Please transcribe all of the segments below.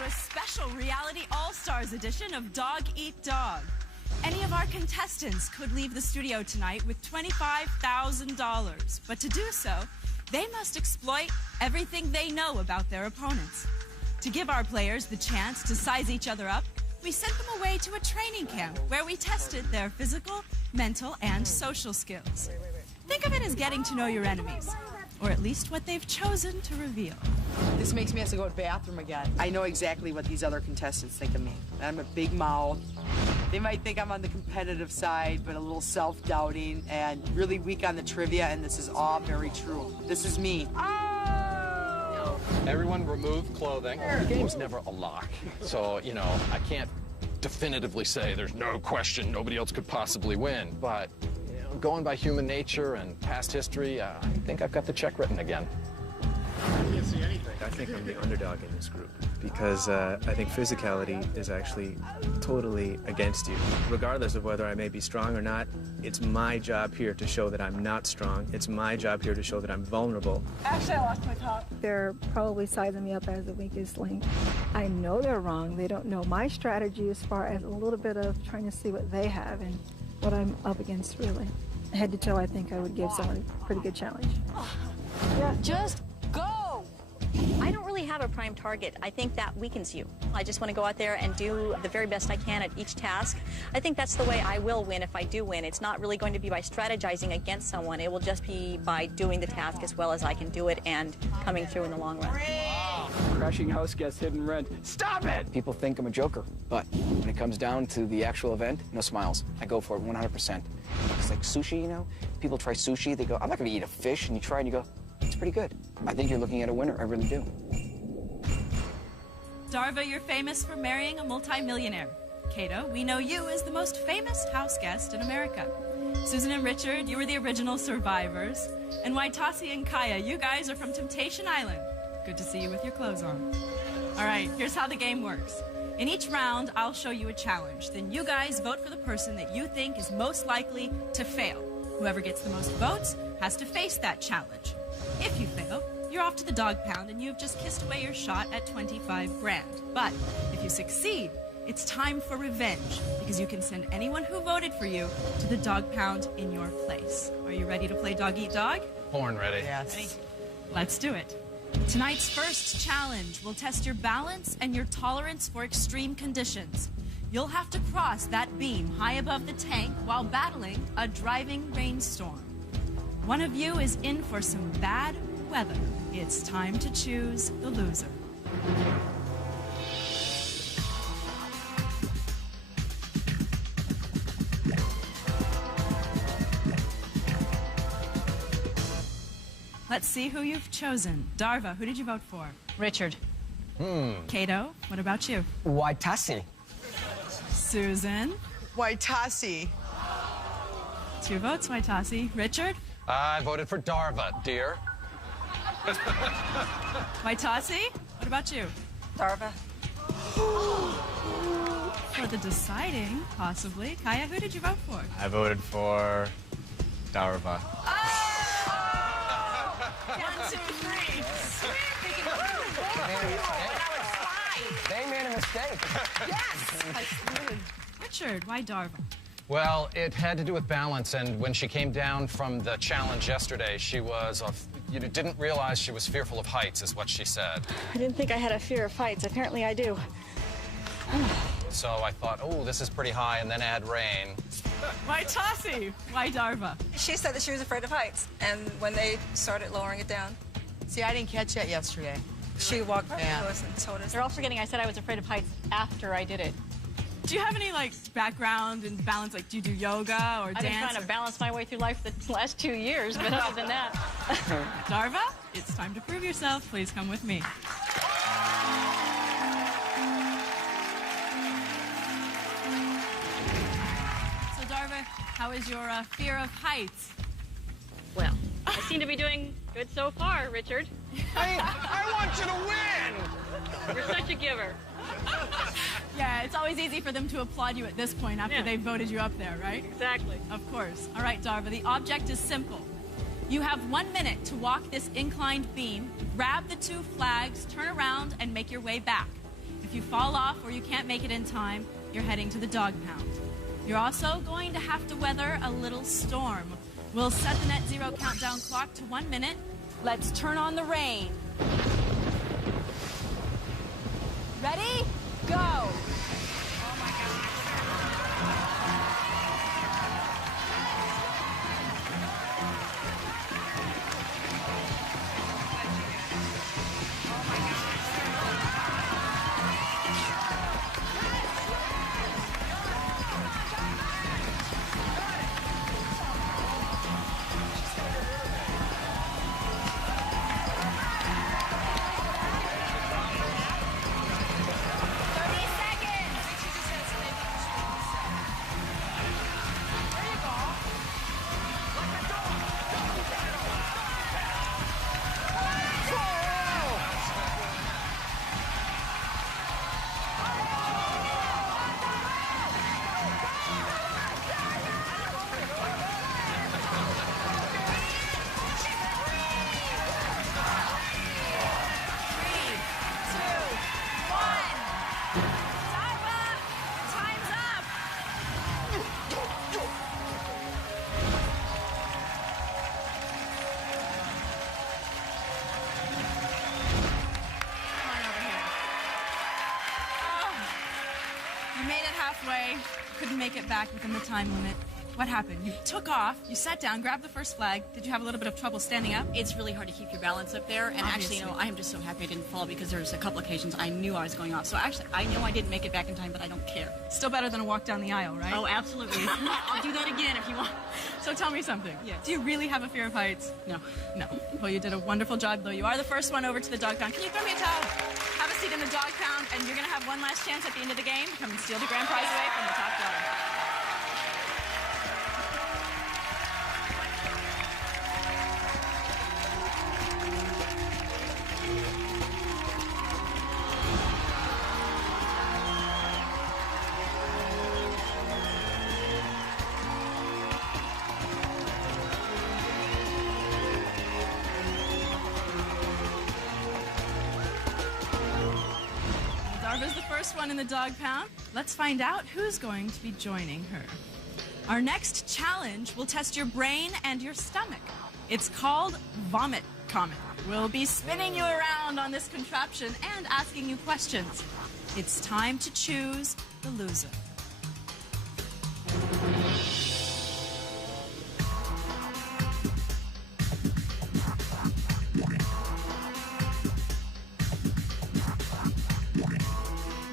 to a special reality all-stars edition of Dog Eat Dog. Any of our contestants could leave the studio tonight with $25,000, but to do so, they must exploit everything they know about their opponents. To give our players the chance to size each other up, we sent them away to a training camp where we tested their physical, mental, and social skills. Think of it as getting to know your enemies, or at least what they've chosen to reveal. This makes me have to go to the bathroom again. I know exactly what these other contestants think of me. I'm a big mouth. They might think I'm on the competitive side, but a little self-doubting and really weak on the trivia, and this is all very true. This is me. Everyone remove clothing. The game's never a lock, so, you know, I can't definitively say there's no question nobody else could possibly win, but you know, going by human nature and past history, I think I've got the check written again. I can't see anything. I think I'm the underdog in this group because I think physicality is actually totally against you. Regardless of whether I may be strong or not, it's my job here to show that I'm not strong. It's my job here to show that I'm vulnerable. Actually, I lost my top. They're probably sizing me up as the weakest link. I know they're wrong. They don't know my strategy as far as a little bit of trying to see what they have and what I'm up against, really. Head to toe, I think I would give someone a pretty good challenge. Yeah. Just go! I don't really have a prime target. I think that weakens you. I just want to go out there and do the very best I can at each task. I think that's the way I will win if I do win. It's not really going to be by strategizing against someone. It will just be by doing the task as well as I can do it and coming through in the long run. Crashing house guest, hidden rent. Stop it! People think I'm a joker, but when it comes down to the actual event, no smiles. I go for it 100%. It's like sushi, you know? People try sushi, they go, I'm not gonna eat a fish, and you try it and you go, it's pretty good. I think you're looking at a winner, I really do. Darva, you're famous for marrying a multi-millionaire. Kato, we know you as the most famous house guest in America. Susan and Richard, you were the original survivors. And Waitasi and Kaya, you guys are from Temptation Island. Good to see you with your clothes on. All right, here's how the game works. In each round, I'll show you a challenge. Then you guys vote for the person that you think is most likely to fail. Whoever gets the most votes has to face that challenge. If you fail, you're off to the dog pound and you've just kissed away your shot at 25 grand. But if you succeed, it's time for revenge because you can send anyone who voted for you to the dog pound in your place. Are you ready to play Dog Eat Dog? Born ready. Yes. Ready? Let's do it. Tonight's first challenge will test your balance and your tolerance for extreme conditions. You'll have to cross that beam high above the tank while battling a driving rainstorm. One of you is in for some bad weather. It's time to choose the loser. Let's see who you've chosen. Darva, who did you vote for? Richard. Kato, what about you? Waitasi. Susan? Waitasi. 2 votes, Waitasi. Richard? I voted for Darva, dear. Waitasi? What about you? Darva. For the deciding, possibly. Kaya, who did you vote for? I voted for Darva. 1, 2, 3. They made a mistake. Richard, why Darva? Well, it had to do with balance, and when she came down from the challenge yesterday, she was, you didn't realize she was fearful of heights, is what she said. I didn't think I had a fear of heights. Apparently I do. So I thought, oh, this is pretty high, and then add rain. Waitasi, why Darva? She said that she was afraid of heights, and when they started lowering it down, See, I didn't catch that yesterday. she walked up Yeah. to us and told us. They're all forgetting I said I was afraid of heights after I did it. Do you have any, background in balance? Like, do you do yoga or I've been dance? trying to balance my way through life the last 2 years, but other than that. Darva, it's time to prove yourself. Please come with me. So, Darva, how is your fear of heights? Well, I seem to be doing good so far, Richard. I want you to win! You're such a giver. Yeah, it's always easy for them to applaud you at this point after Yeah. they voted you up there, right? Exactly. Of course. All right, Darva, the object is simple. You have 1 minute to walk this inclined beam, grab the 2 flags, turn around, and make your way back. If If you fall off or you can't make it in time, you're heading to the dog pound. You're also going to have to weather a little storm. We'll set the net zero countdown clock to 1 minute. Let's turn on the rain. Ready? Go! Halfway, couldn't make it back within the time limit. What happened? You took off, you sat down, grabbed the first flag. Did you have a little bit of trouble standing up? It's really hard to keep your balance up there. And Obviously. actually, I am just so happy I didn't fall because there's a couple occasions I knew I was going off. So actually, I know I didn't make it back in time, but I don't care. Still better than a walk down the aisle, right? Oh, absolutely. I'll do that again if you want. So tell me something. Yeah. Do you really have a fear of heights? No. No. Well, you did a wonderful job, though. You are the first one over to the dog pound. Can you throw me a towel? Have a seat in the dog pound, and you're going to have one last chance at the end of the game to come and steal the grand prize away from the top dog. Darva's the first one in the dog pound. Let's find out who's going to be joining her. Our next challenge will test your brain and your stomach. It's called Vomit Comet. We'll be spinning you around on this contraption and asking you questions. It's time to choose the loser.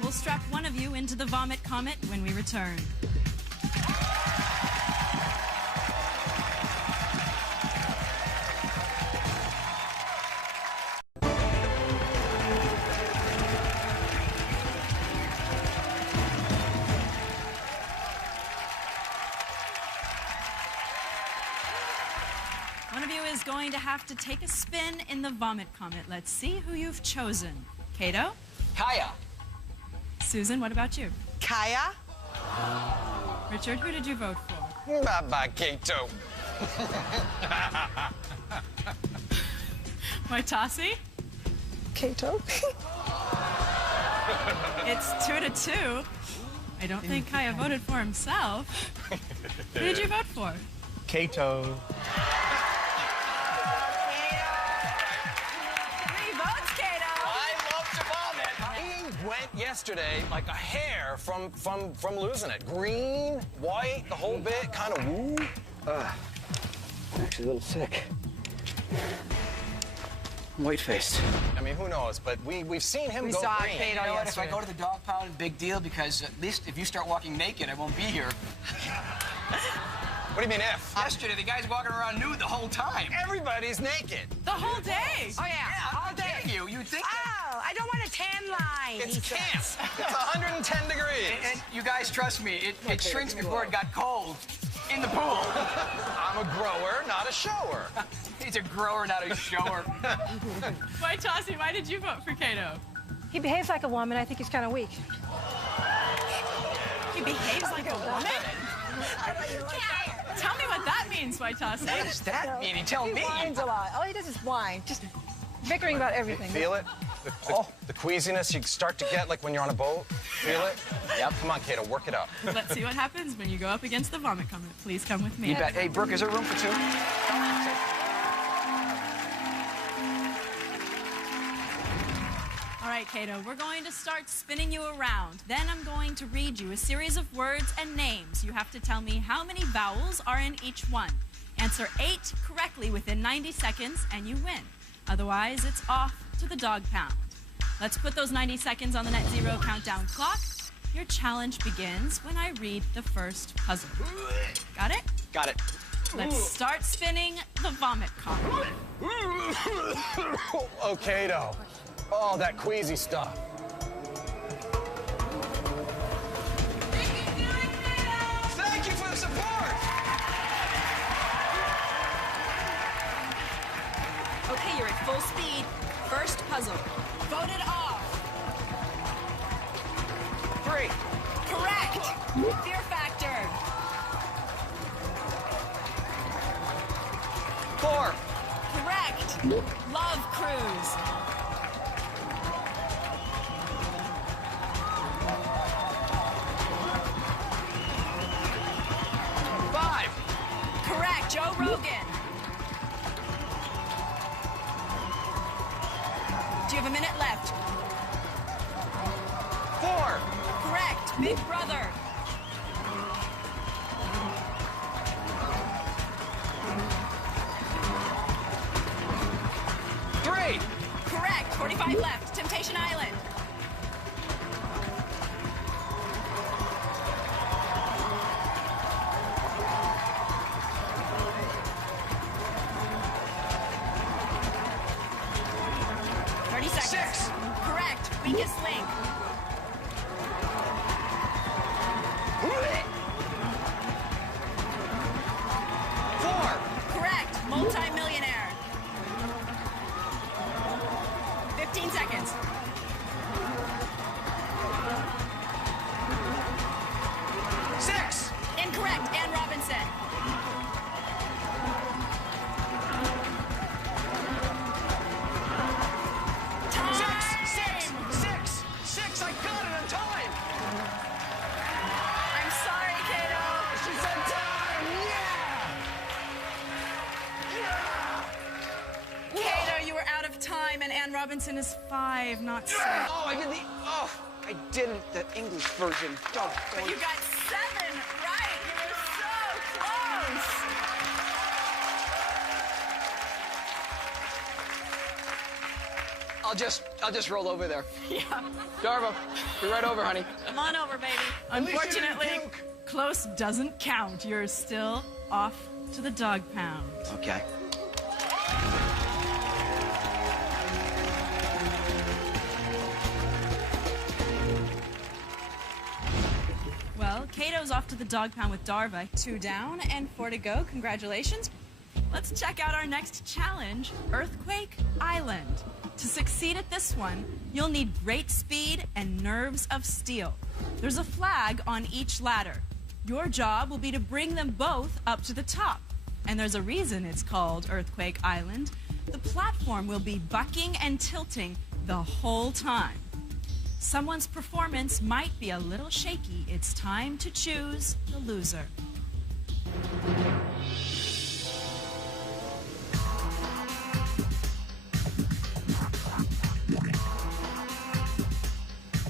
We'll strap one of you into the Vomit Comet when we return. One of you is going to have to take a spin in the Vomit Comet. Let's see who you've chosen. Kato? Kaya. Susan, what about you? Kaya? Richard, who did you vote for? Bye-bye, Kato. Waitasi? Kato. It's 2-2. I don't think Kaya voted for himself. Who did you vote for? Kato. 3 votes, Kato. I love to vomit. He went yesterday like a hare from losing it. Green, white, the whole bit, kind of woo. I'm actually a little sick. I'm white-faced. I mean, who knows? But we've seen him We go saw green. Kato You know what? If I yesterday. go to the dog pound, big deal, because at least if you start walking naked, I won't be here. What do you mean if? Yesterday, the guy's walking around nude the whole time. Everybody's naked. The whole day. Oh, yeah. All day. You'd think that. Oh, I don't want a tan line. It's he camp. says. It's 110 degrees. And you guys trust me, it shrinks before it got cold in the pool. I'm a grower, not a shower. He's a grower, not a shower. Waitasi, why did you vote for Kato? He behaves like a woman. I think he's kind of weak. He behaves like a woman? Tell me what that means, Waitasi. What does that mean? He tell He me. whines a lot. All he does is whine. Just bickering about everything. Feel it? The queasiness you start to get like when you're on a boat. Feel it? Yep. Come on, Kato, work it up. Let's see what happens when you go up against the vomit comet. Please come with me. You bet. Hey, Brooke, is there room for two? All right, Kato, we're going to start spinning you around. Then I'm going to read you a series of words and names. You have to tell me how many vowels are in each one. Answer 8 correctly within 90 seconds, and you win. Otherwise, it's off to the dog pound. Let's put those 90 seconds on the Net Zero countdown clock. Your challenge begins when I read the first puzzle. Got it? Got it. Let's start spinning the vomit comet. Oh, Kato. Oh, that queasy stuff. Thank you for the support! Okay, you're at full speed. First puzzle. Voted off. 3. Correct. Fear factor. 4. Correct. Love cruise. 5. Correct. Joe Rogan. Do you have a minute left? 4. Correct. Big Brother. 3. Correct. 45 left. Temptation Island. 30 seconds. 6. Correct. Weakest link. 4. Correct. Multi-millionaire. 15 seconds. 6. Incorrect. Ann Robinson. 6. I got it on time. I'm sorry, Kato. She said time. Yeah. Kato, you were out of time, and Ann Robinson is 5, not 6. Oh, I did the. Oh, I didn't the English version. Oh, But you got 7 right. You were so close. I'll just roll over there. Yeah. Darva, be right over, honey. Come on over, baby. Unfortunately, close doesn't count. You're still off to the dog pound. Okay. Well, Kato's off to the dog pound with Darva. 2 down and 4 to go. Congratulations. Let's check out our next challenge, Earthquake Island. To succeed at this one, you'll need great speed and nerves of steel. There's a flag on each ladder. Your job will be to bring them both up to the top. And there's a reason it's called Earthquake Island. The platform will be bucking and tilting the whole time. Someone's performance might be a little shaky. It's time to choose the loser.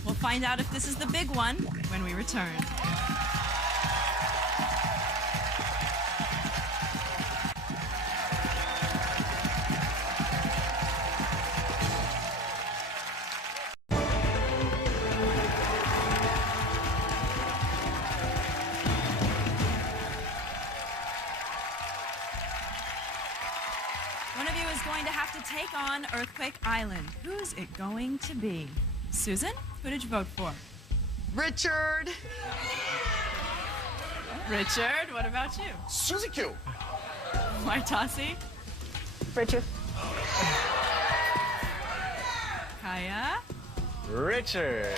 We'll find out if this is the big one when we return. One of you is going to have to take on Earthquake Island. Who's it going to be? Susan, who did you vote for? Richard. Richard, what about you? Suzy Q. Martasi? Richard. Kaya? Richard.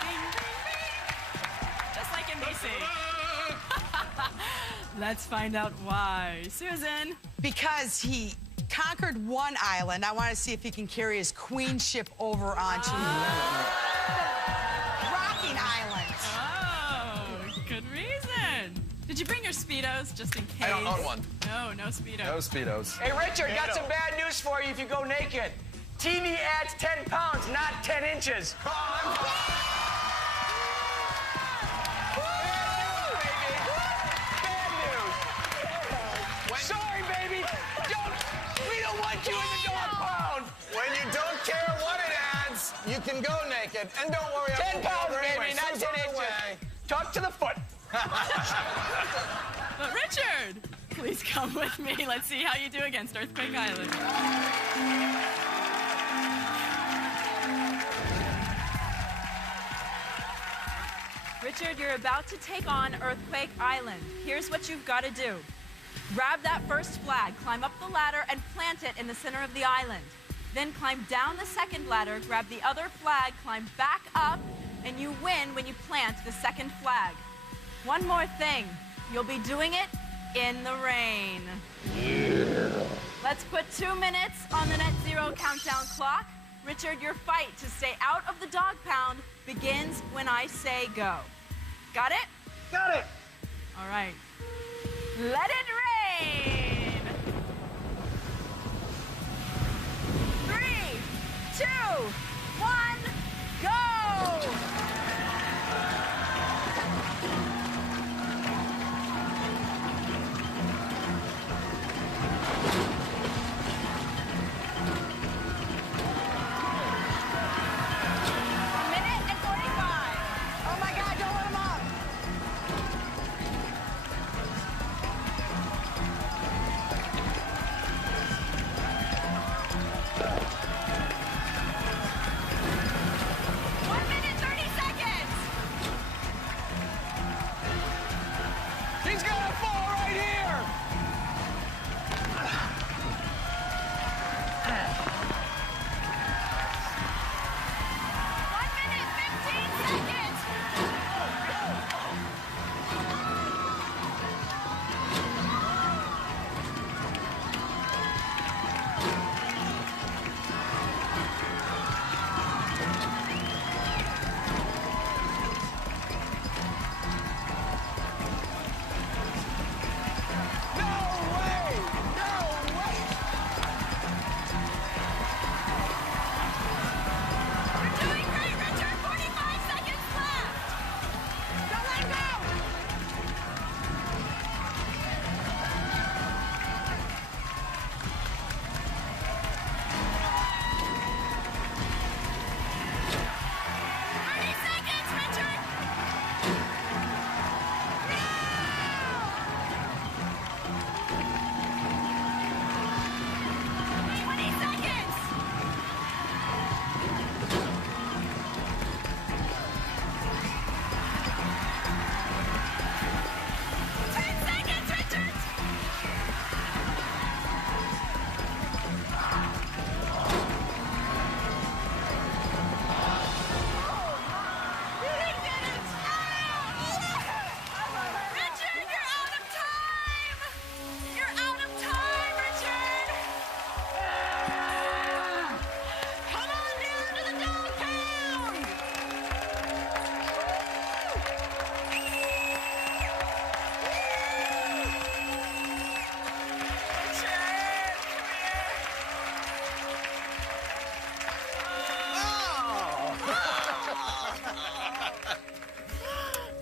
Bing, bing, bing. Just like NBC. Let's find out why. Susan? Because he conquered one island. I want to see if he can carry his queenship over onto Rocking Island. Oh, good reason. Did you bring your Speedos just in case? I don't own one. No, no Speedos. No Speedos. Hey, Richard, got some bad news for you if you go naked. TV adds 10 pounds, not 10 inches. Sorry, baby. We don't want you in the dog pound. When you don't care what it adds, you can go naked. And don't worry, 10 pounds, baby, not 10 inches. inches. Talk to the foot. But Richard, please come with me. Let's see how you do against Earthquake Island. Richard, you're about to take on Earthquake Island. Here's what you've got to do. Grab that first flag, climb up the ladder, and plant it in the center of the island. Then climb down the second ladder, grab the other flag, climb back up, and you win when you plant the second flag. One more thing, you'll be doing it in the rain. Yeah. Let's put 2 minutes on the Net Zero countdown clock. Richard, your fight to stay out of the dog pound begins when I say go. Got it? Got it. All right. Let it rain! 3, 2, 1, go!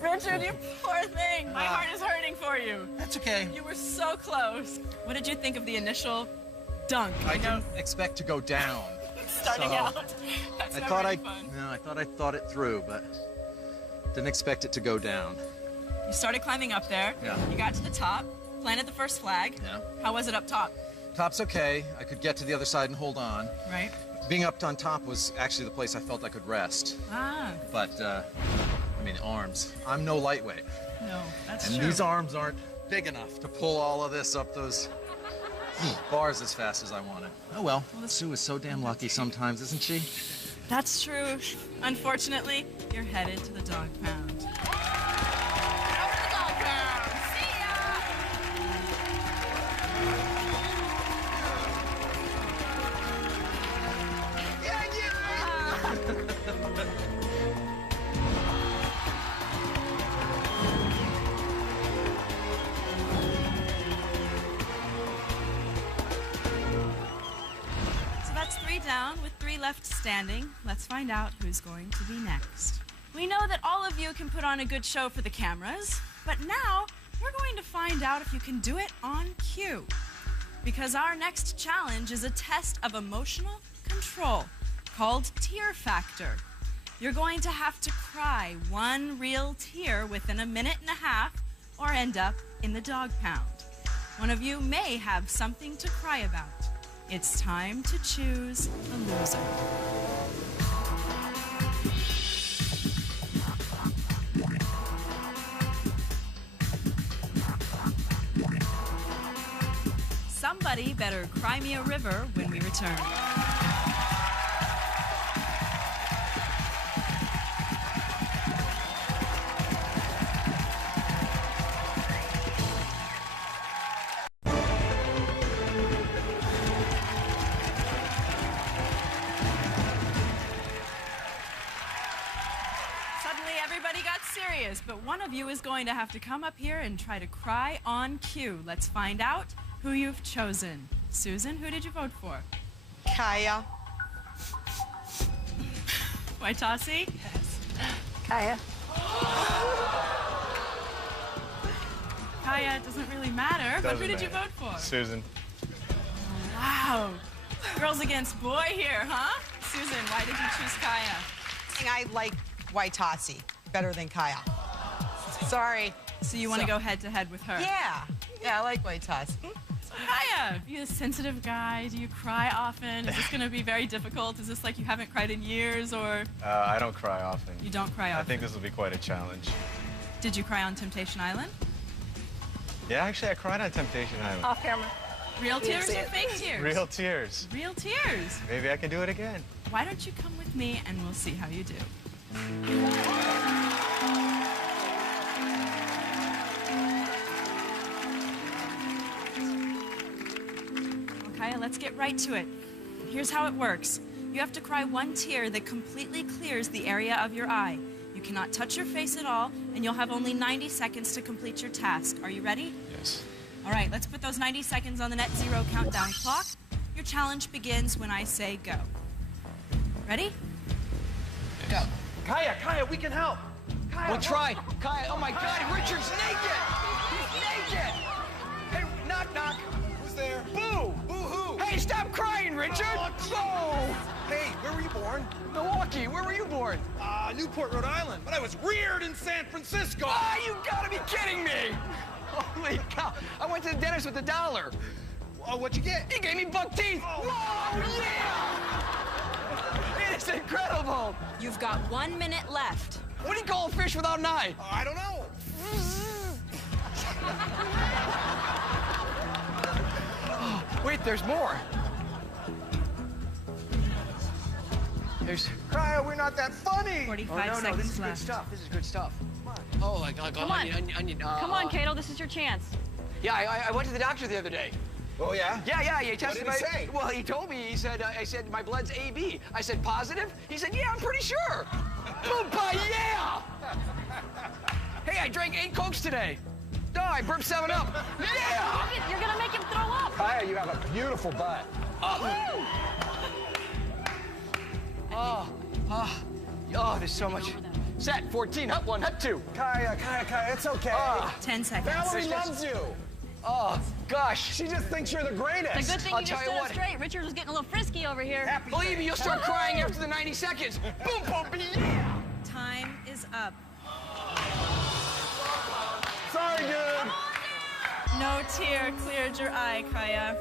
Richard, you poor thing. My heart is hurting for you. That's okay. You were so close. What did you think of the initial dunk? I didn't expect to go down. Starting out. That's I never thought any fun. I thought it through, but didn't expect it to go down. You started climbing up there. Yeah. You got to the top, planted the first flag. Yeah. How was it up top? Top's okay. I could get to the other side and hold on. Right. Being up on top was actually the place I felt I could rest. Ah. But, I mean, arms. I'm no lightweight. No, that's and true. these arms aren't big enough to pull all of this up those bars as fast as I wanted. Oh well, Sue is so damn lucky sometimes, isn't she? That's true. Unfortunately, you're headed to the dog pound. Over to the dog pound. See ya! So that's 3 down with 3 left standing. Let's find out who's going to be next. We know that all of you can put on a good show for the cameras, but now we're going to find out if you can do it on cue. Because our next challenge is a test of emotional control called Tear Factor. You're going to have to cry 1 real tear within a minute and a half or end up in the dog pound. One of you may have something to cry about. It's time to choose a loser. Somebody better cry me a river when we return. Suddenly everybody got serious, but one of you is going to have to come up here and try to cry on cue. Let's find out who you've chosen. Susan, who did you vote for? Kaya. Waitasi? Yes. Kaya. Kaya, it doesn't really matter, but who did you vote for? Susan. Wow. Girls against boy here, huh? Susan, why did you choose Kaya? I like Waitasi better than Kaya. Sorry. So you want to go head-to-head with her? Yeah. Yeah, I like Waitasi. So Kaya, are you a sensitive guy? Do you cry often? Is this going to be very difficult? Is this like you haven't cried in years, or? I don't cry often. You don't cry often? I think this will be quite a challenge. Did you cry on Temptation Island? Yeah, actually, I cried on Temptation Island. Off camera. Real tears or fake tears? Real tears. Real tears. Maybe I can do it again. Why don't you come with me and we'll see how you do. Okay, let's get right to it. Here's how it works. You have to cry 1 tear that completely clears the area of your eye. You cannot touch your face at all, and you'll have only 90 seconds to complete your task. Are you ready? Yes. All right, let's put those 90 seconds on the net zero countdown clock. Your challenge begins when I say go. Ready? Go. Kaya, we can help. Kaya, we'll try. Kaya, oh my God, Richard's naked. He's naked. Hey, knock, knock. Who's there? Boo! Boo-hoo! Hey, stop crying, Richard! Oh! Hey, where were you born? Milwaukee, where were you born? Newport, Rhode Island. But I was reared in San Francisco. Ah, you gotta be kidding me! Holy cow! I went to the dentist with $1. What'd you get? He gave me buck teeth. Oh. Whoa, yeah! It is incredible. You've got 1 minute left. What do you call a fish without an eye? I don't know. Oh, wait, there's more. There's. Kaya, we're not that funny. 45 no, seconds this is left. good stuff. This is good stuff. Oh, I got Come on. onion. Come on, Cato, this is your chance. Yeah, I went to the doctor the other day. Oh, yeah? Yeah, he tested What did he say? Well, he told me, he said, I said, my blood's AB. I said, positive? He said, yeah, I'm pretty sure. Boopa, yeah! Hey, I drank 8 Cokes today. No, I burped 7 Up. Yeah! You're gonna make him throw up. Kaya, you have a beautiful butt. Oh, there's so much. Set, 14, hut 1, hut 2. Kaya, it's okay. 10 seconds. Valerie loves you. Oh, gosh. She just thinks you're the greatest. The good thing I'll you just tell you stood up what. straight. Richard was getting a little frisky over here. Believe me, you'll start crying after the 90 seconds. Boom, boom, yeah! Time is up. Sorry, dude. No tear cleared your eye, Kaya.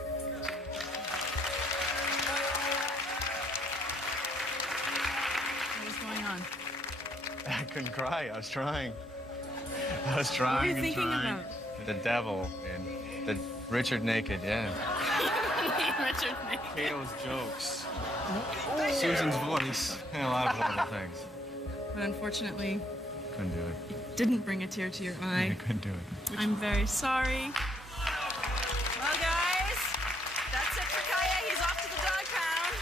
What is going on? I couldn't cry. I was trying. I was What trying are you and thinking trying. about? The devil and the Richard naked, yeah. Richard Nick. Cato's jokes. Susan's voice. And a lot of horrible things. But unfortunately, Couldn't do it. it didn't bring a tear to your I eye. couldn't do it. I'm very sorry. Well, guys, that's it for Kaya. He's off to the dog pound.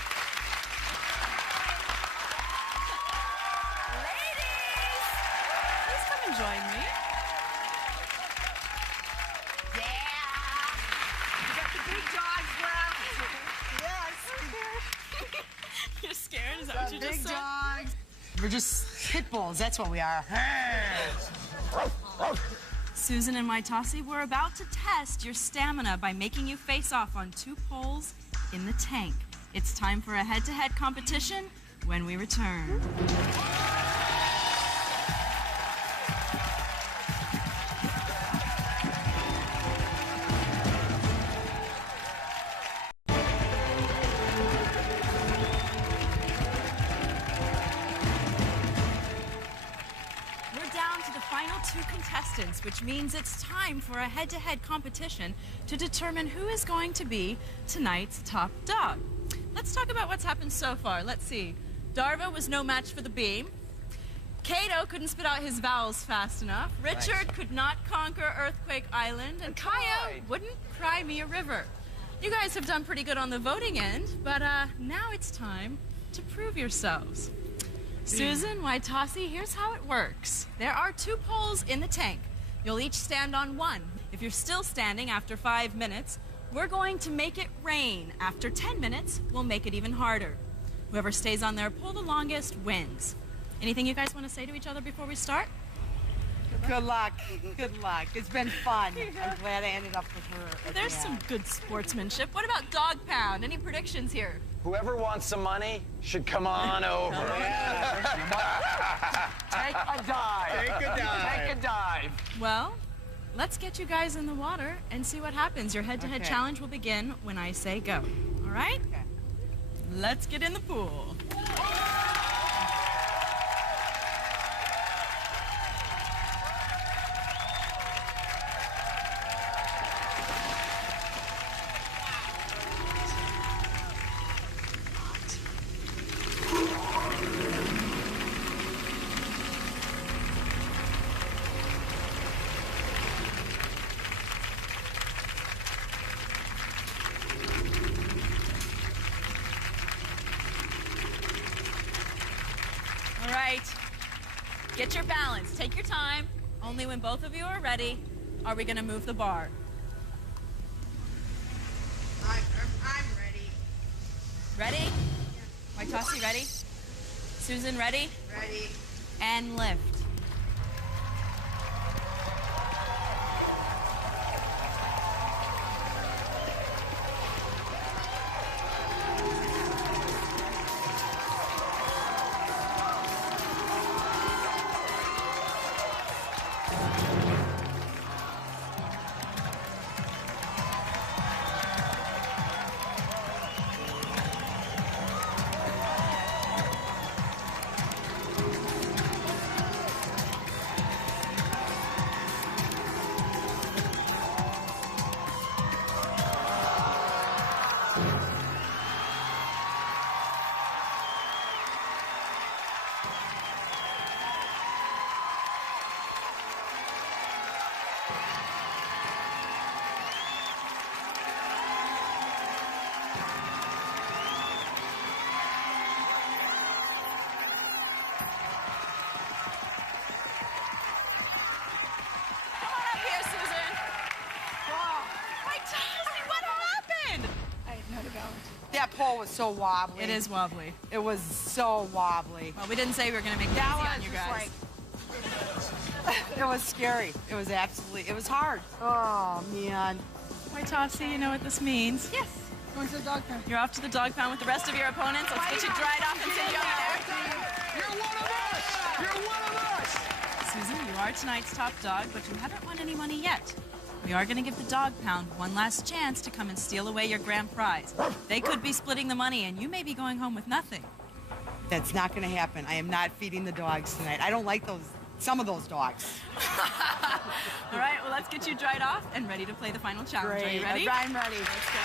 Is that what you just Big said? dogs. We're just pit bulls. That's what we are. Susan and Waitasi, we're about to test your stamina by making you face off on 2 poles in the tank. It's time for a head-to-head competition when we return. Final 2 contestants, which means it's time for a head-to-head competition to determine who is going to be tonight's top dog. Let's talk about what's happened so far. Let's see. Darva was no match for the beam. Kato couldn't spit out his vowels fast enough. Richard could not conquer Earthquake Island. And Kaya wouldn't cry me a river. You guys have done pretty good on the voting end, but now it's time to prove yourselves. Susan, Waitasi, here's how it works. There are 2 poles in the tank. You'll each stand on one. If you're still standing after 5 minutes, we're going to make it rain. After 10 minutes, we'll make it even harder. Whoever stays on their pole the longest wins. Anything you guys want to say to each other before we start? Good luck. Good luck. It's been fun. I'm glad I ended up with her. There's some good sportsmanship. What about Dog Pound? Any predictions here? Whoever wants some money should come on over. Take a dive. Take a dive. Take a dive. Well, let's get you guys in the water and see what happens. Your head-to-head challenge will begin when I say go. All right? Okay. Let's get in the pool. All right, get your balance. Take your time. Only when both of you are ready are we going to move the bar. I'm ready. Ready? Waitasi, ready? Susan, ready? Ready. And lift. That pole was so wobbly. It is wobbly. It was so wobbly. Well, we didn't say we were going to make it easy on you guys. It was scary. It was absolutely, it was hard. Oh, man. Waitasi, you know what this means? Yes. Going to the dog pound. You're off to the dog pound with the rest of your opponents. Let's get you dried off and send you over there. You're one of us! You're one of us! Susan, you are tonight's top dog, but you haven't won any money yet. We are going to give the dog pound one last chance to come and steal away your grand prize. They could be splitting the money, and you may be going home with nothing. That's not going to happen. I am not feeding the dogs tonight. I don't like some of those dogs. All right, well, let's get you dried off and ready to play the final challenge. Great. Are you ready? I'm ready. Let's go.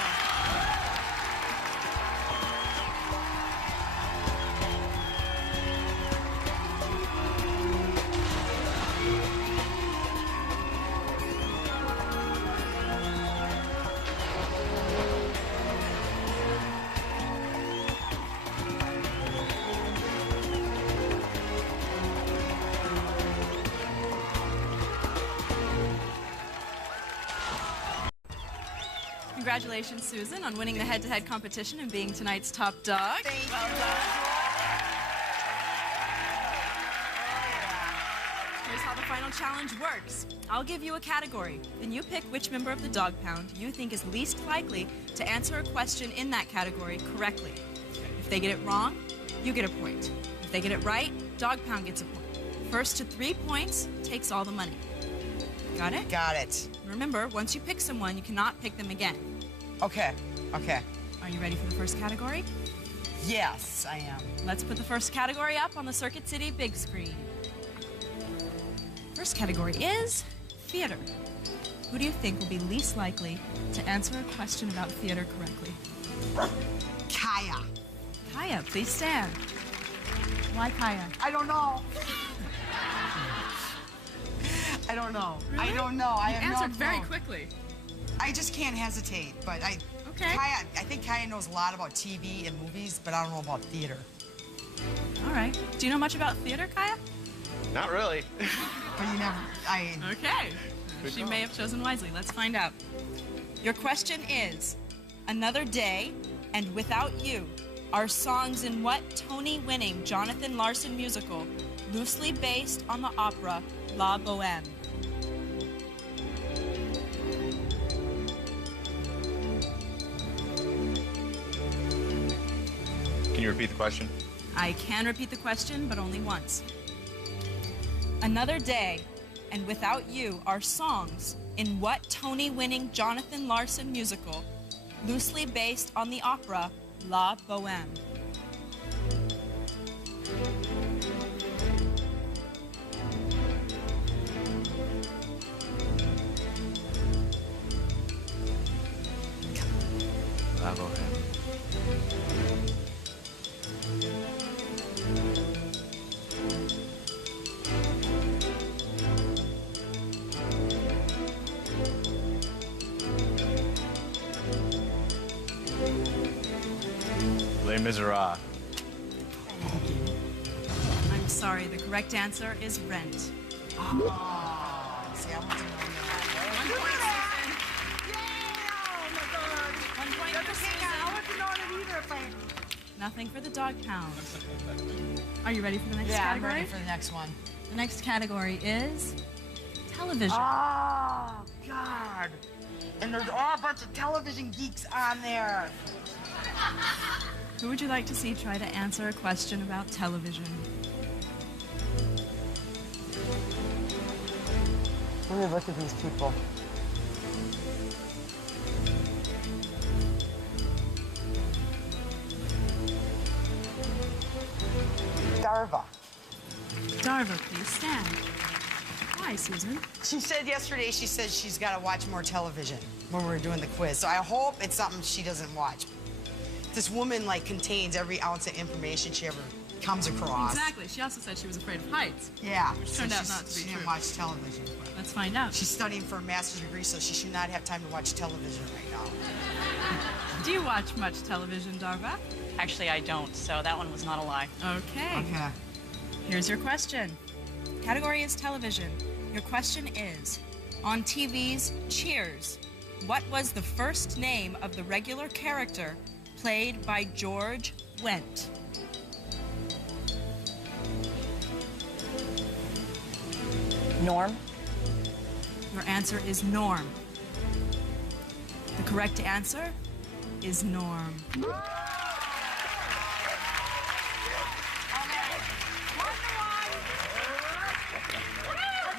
Congratulations, Susan, on winning the head-to-head competition and being tonight's top dog. Thank well you. done. Here's how the final challenge works. I'll give you a category, then you pick which member of the dog pound you think is least likely to answer a question in that category correctly. If they get it wrong, you get a point. If they get it right, dog pound gets a point. First to 3 points takes all the money. Got it? Got it. Remember, once you pick someone, you cannot pick them again. Okay. Okay. Are you ready for the first category? Yes, I am. Let's put the first category up on the Circuit City big screen. First category is theater. Who do you think will be least likely to answer a question about theater correctly? Kaya. Kaya, please stand. Why Kaya? I don't know. I don't know. Really? I don't know. I You have answered no very clue. quickly. I just can't hesitate, but Okay. Kaya, I think Kaya knows a lot about TV and movies, but I don't know about theater. All right. Do you know much about theater, Kaya? Not really. But you never, Okay. Good She call. may have chosen wisely. Let's find out. Your question is, Another Day and Without You are songs in what Tony-winning Jonathan Larson musical loosely based on the opera La Bohème? Can you repeat the question? I can repeat the question, but only once. Another Day and Without You are songs in what Tony-winning Jonathan Larson musical loosely based on the opera La Bohème? La Bohème. Les Miserables. I'm sorry, the correct answer is Rent. Oh, see, I want to know that. 1 point for Susan. Nothing for the dog pound. Are you ready for the next Yeah, I'm category? ready for the next one. The next category is television. Oh, God. And there's all a bunch of television geeks on there. Who would you like to see try to answer a question about television? Let me look at these people. Darva. Darva, please stand. Why, Susan? She said yesterday, she said she's got to watch more television when we're doing the quiz. So I hope it's something she doesn't watch. This woman, like, contains every ounce of information she ever comes across. Exactly. She also said she was afraid of heights. Yeah. Which so turned out she's- not to be She didn't true. watch television. Let's find out. She's studying for a master's degree, so she should not have time to watch television right now. Do you watch much television, Darva? Actually, I don't, so that one was not a lie. Okay. Okay. Here's your question. Category is television. Your question is, on TV's Cheers, what was the first name of the regular character played by George Wendt? Norm. Your answer is Norm. The correct answer is Norm.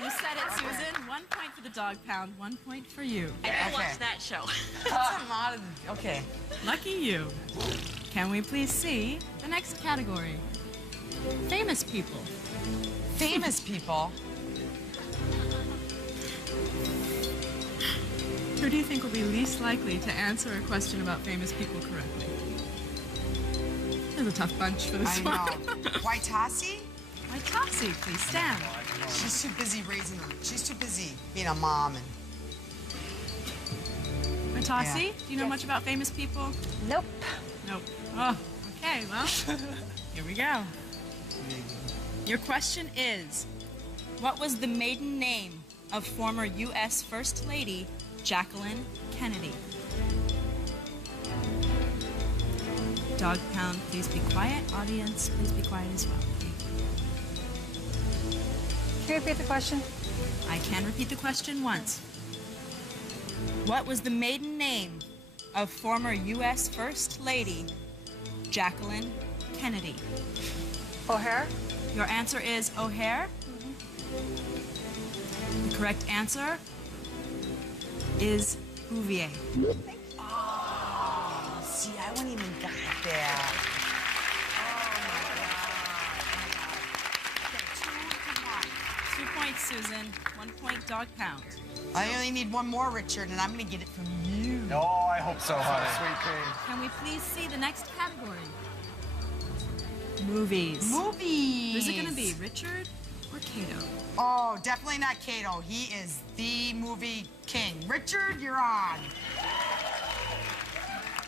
You said it, Susan. 1 point for the dog pound, 1 point for you. I did Okay. watch that show. I'm out of the, okay. Lucky you. Can we please see the next category? Famous people. Famous people. Who do you think will be least likely to answer a question about famous people correctly? There's a tough bunch for this I one. know. Waitasi? Waitasi, please stand. She's too busy raising them. She's too busy being a mom and Waitasi, Yeah. do you know much about famous people? Nope. Nope. Oh, okay, well, here we go. Your question is, what was the maiden name of former U.S. First Lady Jacqueline Kennedy? Dog pound, please be quiet. Audience, please be quiet as well. Thank you. you repeat the question? I can repeat the question once. What was the maiden name of former U.S. First Lady Jacqueline Kennedy? O'Hare? Your answer is O'Hare? The correct answer is Bouvier. Oh, see, I wouldn't even got that. Oh, 2 points, Susan. 1 point, Dog Pound. I only need one more, Richard, and I'm gonna get it from you. Oh, I hope so, honey. Sweet pea. Can we please see the next category? Movies. Movies. Who's it gonna be, Richard or Cato? Oh, definitely not Cato. He is the movie king. Richard, you're on.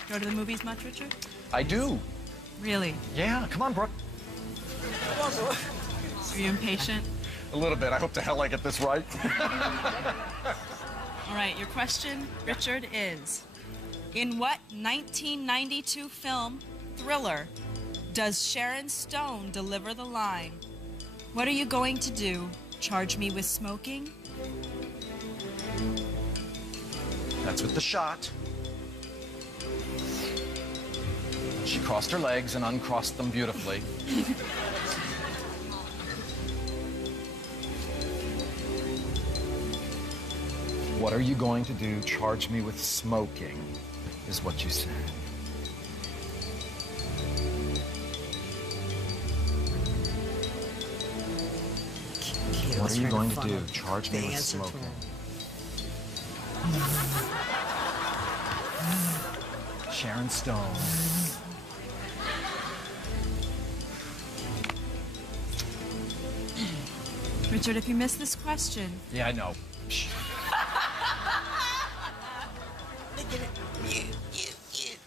Go to the movies much, Richard? I do. Really? Yeah, come on, Brooke. Are you impatient? A little bit. I hope to hell I get this right. All right, your question, Richard, is in what 1992 film Thriller does Sharon Stone deliver the line, "What are you going to do? Charge me with smoking"? That's with the shot. She crossed her legs and uncrossed them beautifully. What are you going to do? Charge me with smoking, is what you said. What are you going to do? Charge me with smoking. Sharon Stone. Richard, if you miss this question... Yeah, I know.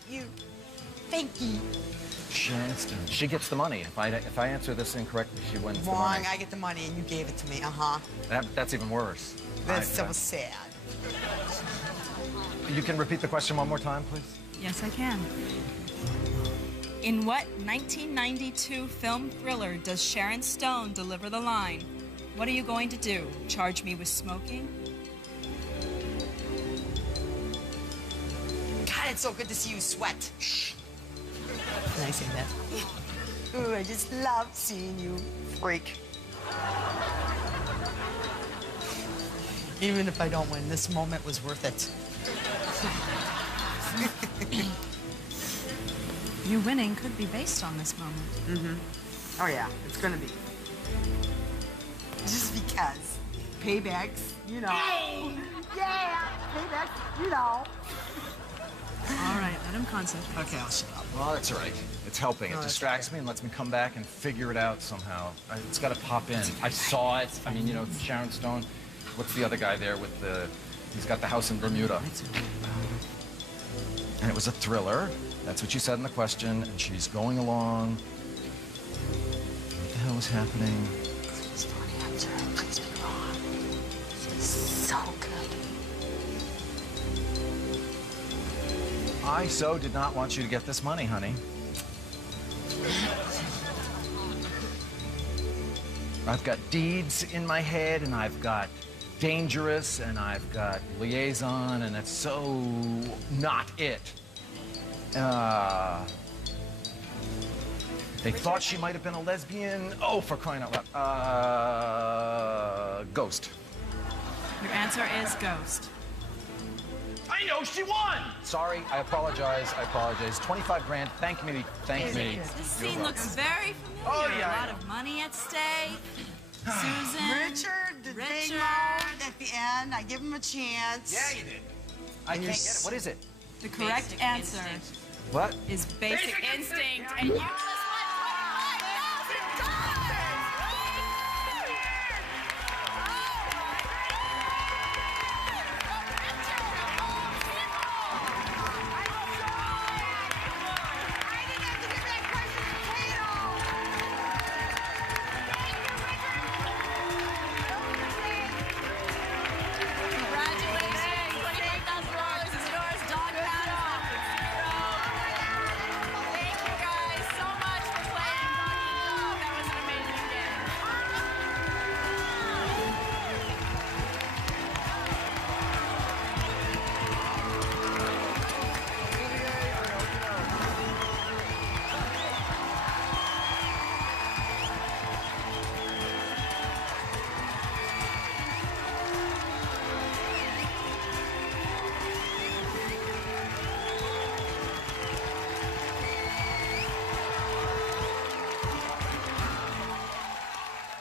You. Thank you. Sharon Stone. She gets the money. If I answer this incorrectly, she wins the money. Wrong. I get the money and you gave it to me. Uh-huh. That's even worse. That's so sad. You can repeat the question one more time, please? Yes, I can. In what 1992 film Thriller does Sharon Stone deliver the line, "What are you going to do? Charge me with smoking"? God, it's so good to see you sweat. Shh. Can I say that? Ooh, I just love seeing you freak. Even if I don't win, this moment was worth it. You winning could be based on this moment. Mm-hmm. Oh, yeah, it's gonna be. Just because. Paybacks, you know. Yeah, paybacks, you know. All right, let him concentrate. Okay, I'll shut up. Well, that's all right. It's helping. No, It that's distracts me and lets me come back and figure it out somehow. It's got to pop in. I saw it. I mean, you know, Sharon Stone. What's the other guy there with the... He's got the house in Bermuda. And it was a thriller. That's what you said in the question. And she's going along. What the hell is happening? Please don't answer. Please be wrong. So good. I so did not want you to get this money, honey. I've got deeds in my head, and I've got dangerous, and I've got liaison, and it's so not it. They thought she might have been a lesbian. Oh, for crying out loud. Ghost. Your answer is Ghost. I know she won! Sorry, I apologize. 25 grand. Thank me. This scene looks very familiar. Oh, yeah, A lot of money at stake. Susan. Richard, the big mode at the end. I give him a chance. Yeah, you did. I can't get it. What is it? The correct answer What? is Basic Instinct. And you